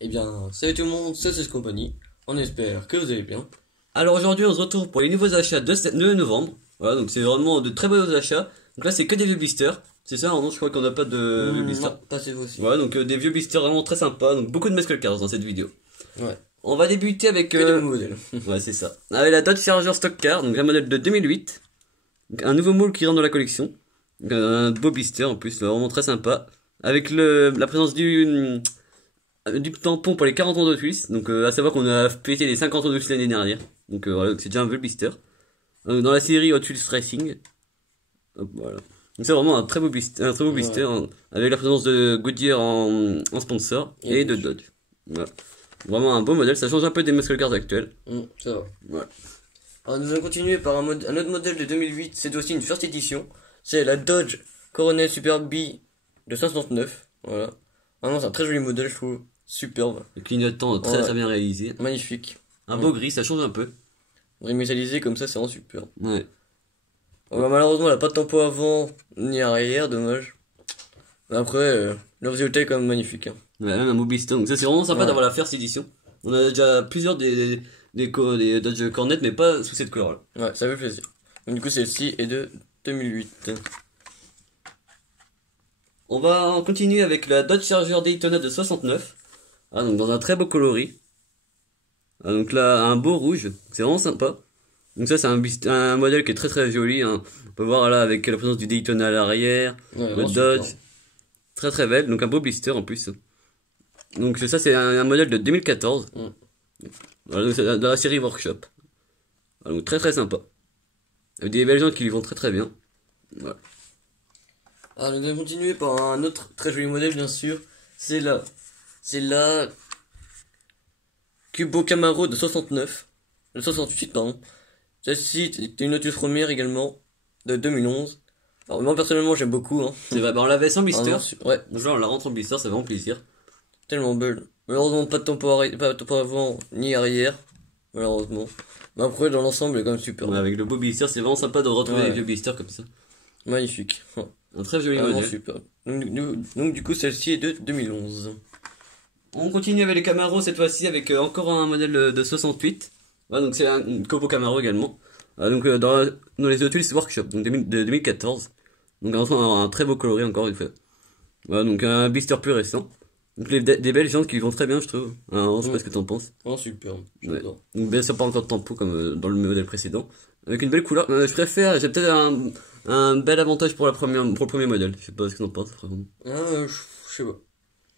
Eh bien, salut tout le monde, c'est ce compagnie. On espère que vous allez bien. Alors aujourd'hui, on se retrouve pour les nouveaux achats de novembre. Voilà, donc c'est vraiment de très beaux achats. Donc là, c'est que des vieux blisters. C'est ça, non, je crois qu'on n'a pas de vieux blisters. Non, pas c'est vous aussi. Voilà, donc des vieux blisters vraiment très sympas. Donc beaucoup de muscle cars dans cette vidéo. Ouais. On va débuter avec Que de nouveaux modèles. ouais, c'est ça. Avec la Dodge Charger Stock Car, donc un modèle de 2008. Donc, un nouveau moule qui rentre dans la collection. Donc, un beau blister en plus, vraiment très sympa. Avec la présence du tampon pour les 40 ans de Suisse. Donc à savoir qu'on a pété les 50 ans de Suisse l'année dernière. Donc voilà, c'est déjà un vieux blister. Dans la série Hot Wheels Racing. Hop, voilà. Donc c'est vraiment un très beau blister, Ouais. hein, avec la présence de Goodyear en sponsor et de Dodge. Voilà. Vraiment un beau modèle, ça change un peu des muscle cars actuels. Ça va. Voilà. Alors nous allons continuer par un autre modèle de 2008. C'est aussi une first edition. C'est la Dodge Coronet Super B de 509. Voilà. Vraiment, c'est un très joli modèle, je trouve. Superbe. Le clignotant très Ouais. très bien réalisé. Magnifique. Un beau gris, ça change un peu. Rémétallisé comme ça, c'est vraiment superbe. Ouais. Malheureusement, elle a pas de tempo avant ni arrière, dommage. Mais après, le résultat est quand même magnifique. Hein. Ouais, même un beau blister. Donc ça c'est vraiment sympa Ouais. d'avoir la first edition. On a déjà plusieurs des Dodge Cornet, mais pas sous cette couleur là. Ouais, ça fait plaisir. Donc, du coup, celle-ci est de 2008. On va continuer avec la Dodge Charger Daytona de 69. Ah, donc dans un très beau coloris. Ah, donc là, un beau rouge. C'est vraiment sympa. Donc ça, c'est un modèle qui est très très joli. Hein. On peut voir là avec la présence du Daytona à l'arrière. Ouais, Le vraiment Dodge. superbe. Très très belle. Donc un beau blister en plus. Donc ça, c'est un modèle de 2014. Mm. Voilà, donc c'est dans la série Workshop. Voilà, donc très très sympa. Avec des belles gens qui lui vont très très bien. Voilà. Alors, nous allons continuer par un autre très joli modèle, bien sûr. C'est la Cubo Camaro de 69. De 68, pardon. Celle-ci était une Lotus première également, de 2011. Alors, moi, personnellement, j'aime beaucoup, hein. C'est vrai, bah on l'avait sans blister. Ouais, Donc là, on la rentre en blister, ça fait vraiment plaisir. tellement belle. Malheureusement, pas de pas de tempo avant, ni arrière. Malheureusement. Mais après, dans l'ensemble, elle est quand même super. Ouais, avec le beau blister, c'est vraiment sympa de retrouver Ouais. des vieux blisters comme ça. Magnifique. Ouais. Un très joli Vraiment modèle. super. Donc, du coup, celle-ci est de 2011. On continue avec les Camaro cette fois-ci avec encore un modèle de 68. Ouais, donc c'est un Copo Camaro également. Donc dans les Hot Wheels Workshop donc de 2014. Donc un très beau coloris encore une fois. Voilà, donc un blister plus récent. Donc des belles jantes qui vont très bien je trouve. Je sais pas ce que t'en penses. Vraiment superbe. Ouais. J'adore. Donc bien sûr pas encore de tempo comme dans le modèle précédent. Avec une belle couleur. J'ai peut-être un bel avantage pour pour le premier modèle. Je sais pas ce que t'en penses. Vraiment. Je sais pas.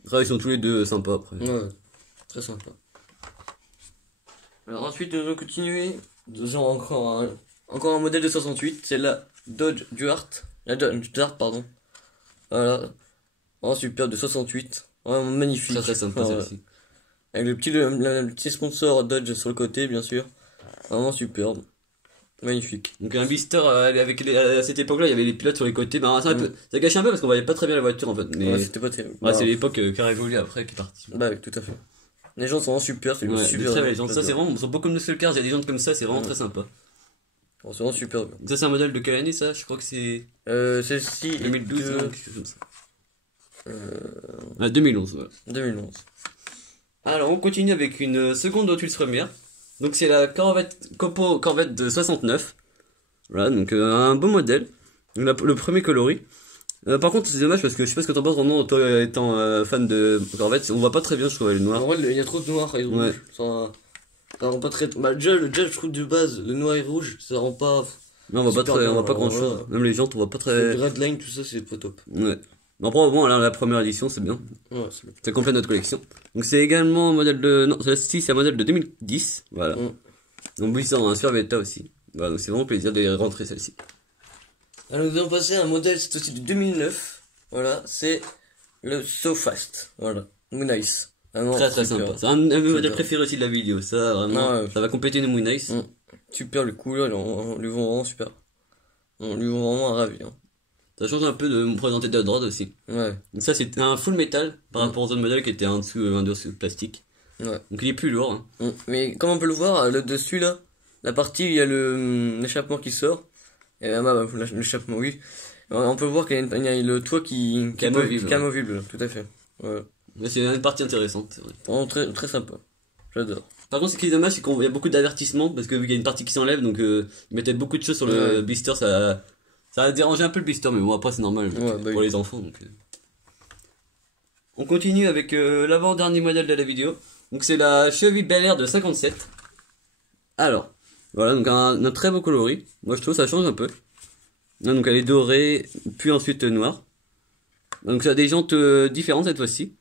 Après, ils sont tous les deux sympas après. Ouais, très sympa. Alors ensuite, nous allons continuer. Nous avons encore un modèle de 68. C'est la Dodge Duart. La Dodge Dart, pardon. Voilà. Vraiment superbe de 68. Vraiment magnifique. Très très sympa Voilà. celle-ci. Avec le petit sponsor Dodge sur le côté, bien sûr. Vraiment superbe. Magnifique. Donc un blister à cette époque-là, il y avait les pilotes sur les côtés. Ben, ça gâchait un peu parce qu'on voyait pas très bien la voiture en fait. Mais Ouais, c'était pas terrible. ouais, c'est l'époque qui a révolu après qui est partie. Bah, oui, tout à fait. Les gens sont vraiment super. C'est Ouais, super. de très belles jantes. Ça c'est vraiment, sur beaucoup de muscle cars, il y a des jantes comme ça, c'est vraiment Ouais. très sympa. C'est vraiment super bien. Donc ça c'est un modèle de quelle année ça? Je crois que c'est Celle-ci est 2012 de non, quelque chose comme ça. 2011, voilà. 2011. Alors on continue avec une seconde Hot Wheels première. Donc c'est la Corvette de 69. Voilà, donc un beau modèle. Donc, le premier coloris. Par contre c'est dommage parce que je sais pas ce que t'en penses vraiment, toi étant fan de Corvette, on voit pas très bien je trouve le noir. En vrai, il y a trop de noir et de Ouais. rouge. Ça rend pas très. Bah, déjà, je trouve de base, le noir et rouge, ça rend pas. Non, on voit pas Super très, bien, on voit pas alors, grand chose. voilà. Même les jantes on voit pas Le très. redline, tout ça, c'est pas top. Ouais. Mais après bon, là, la première édition c'est bien. Ouais, c'est bien. Ça complète notre collection. Donc c'est également un modèle de, non, celle-ci c'est un modèle de 2010. Voilà. Donc oui, ça dans un super bêta aussi. Voilà, donc c'est vraiment plaisir de rentrer celle-ci. Alors, nous allons passer à un modèle, c'est aussi de 2009. Voilà, c'est le So Fast. Voilà. Moon Ice. Vraiment, Très très super. sympa. C'est un de mes modèles bien. préférés aussi de la vidéo. Ça vraiment, Ouais. ça va compléter nos Moon Ice. Super, le couleur, on lui vend vraiment super. On lui vend vraiment un ravi. Hein. Ça change un peu de me présenter de droite aussi. Ouais. Donc ça c'est un full métal par rapport aux autres modèles qui étaient un dessous plastique. Ouais. Donc il est plus lourd. Hein. Mais comme on peut le voir, le dessus là, la partie où il y a l'échappement qui sort. Et l'échappement, oui. On peut voir qu'il y a le toit qui est amovible, amovible, tout à fait. Ouais. Mais c'est une partie intéressante, c'est vrai. Vraiment très, très sympa. J'adore. Par contre, ce qui est dommage, c'est qu'il y a beaucoup d'avertissements, parce que vu qu'il y a une partie qui s'enlève, donc ils mettaient beaucoup de choses sur le Ouais. blister, ça a dérangé un peu le blister, mais bon, après c'est normal Ouais, bah pour oui. les enfants. On continue avec l'avant-dernier modèle de la vidéo. Donc c'est la cheville Bel Air de 57. Alors, voilà, donc un très beau coloris. Moi je trouve ça change un peu. Là, donc elle est dorée, puis ensuite noire. Donc ça a des jantes différentes cette fois-ci.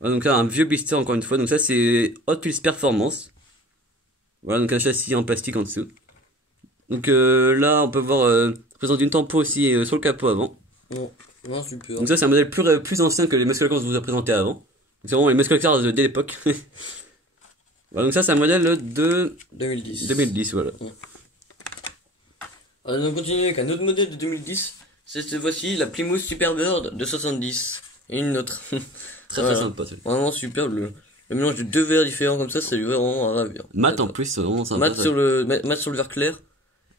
Voilà, donc là un vieux blister encore une fois. Donc ça c'est Hot Wheels Performance. Voilà, donc un châssis en plastique en dessous. Donc là on peut voir présente une tempo aussi sur le capot avant. Non, non, super. Donc ça c'est un modèle plus ancien que les Muscle Cars que je vous ai présenté avant. Donc, c'est vraiment les Muscle Cars de l'époque. Voilà, donc ça c'est un modèle de 2010. 2010, voilà. Alors, on continue avec un autre modèle de 2010. C'est cette fois-ci la Plymouth Superbird de 70. Et une autre. Très Voilà. très sympa. Celui-là. Vraiment superbe. Le mélange de deux verres différents comme ça lui fait vraiment ravir. Mat en plus, c'est vraiment sympa. Mat ça. mat sur le verre clair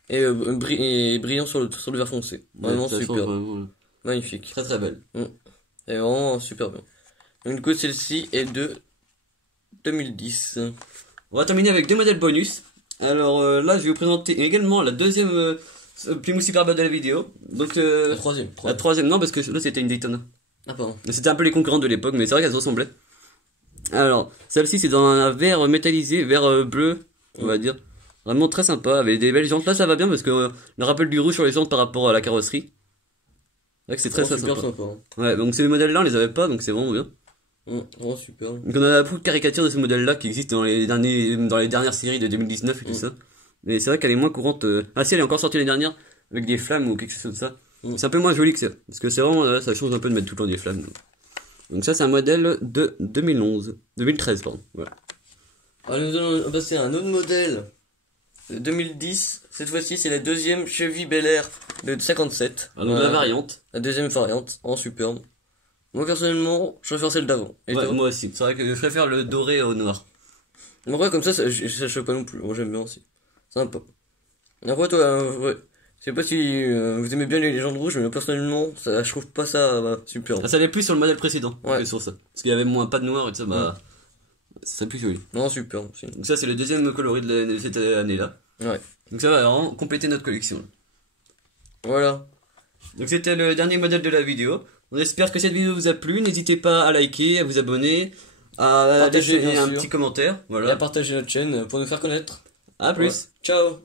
et, et brillant sur le verre foncé. Vraiment Ouais, ça change super. vraiment. Magnifique. Très très belle. Et vraiment super bien. Donc, du coup, celle-ci est de 2010. On va terminer avec deux modèles bonus. Alors là je vais vous présenter également la deuxième Plymouth Superbird de la vidéo. Donc La troisième. la troisième non parce que là c'était une Daytona. Ah, pardon. C'était un peu les concurrents de l'époque, mais c'est vrai qu'elles se ressemblaient. Alors, celle-ci, c'est dans un verre métallisé, verre bleu, on va dire. Vraiment très sympa, avec des belles jantes. Là, ça va bien parce que le rappel du rouge sur les jantes par rapport à la carrosserie. C'est vrai que c'est très très super sympa. sympa. Hein. Ouais, donc ces modèles-là, on les avait pas, donc c'est vraiment bien. Vraiment super. Donc on a beaucoup de caricatures de ce modèle-là qui existent dans les dernières séries de 2019 et tout ça. Mais c'est vrai qu'elle est moins courante. Ah si, elle est encore sortie l'année dernière, avec des flammes ou quelque chose comme ça. C'est un peu moins joli que ça. Parce que c'est vraiment, ça change un peu de mettre tout le temps des flammes. Donc ça c'est un modèle de 2013 pardon. Voilà. Alors, nous allons passer à un autre modèle de 2010. Cette fois-ci, c'est la deuxième Chevy Bel Air de 57. Alors la variante. La deuxième variante, en superbe. Moi, personnellement, je préfère celle d'avant. Et Ouais, toi? moi aussi. C'est vrai que je préfère le doré au noir. Mais après, comme ça choque pas non plus. Moi, j'aime bien aussi. Sympa. Et après, toi, ouais. Je sais pas si vous aimez bien les légendes rouges, mais personnellement, je trouve pas ça super. Ah, ça allait plus sur le modèle précédent Ouais. que sur ça. Parce qu'il y avait moins pas de noir et tout ça, bah ça serait plus joli. Non, super aussi. Donc ça c'est le deuxième coloris de cette année-là. Ouais. Donc ça va vraiment compléter notre collection. Voilà. Donc c'était le dernier modèle de la vidéo. On espère que cette vidéo vous a plu. N'hésitez pas à liker, à vous abonner, à Partager, laisser bien un sûr. petit commentaire. Et à Voilà. partager notre chaîne pour nous faire connaître. À plus. Ciao.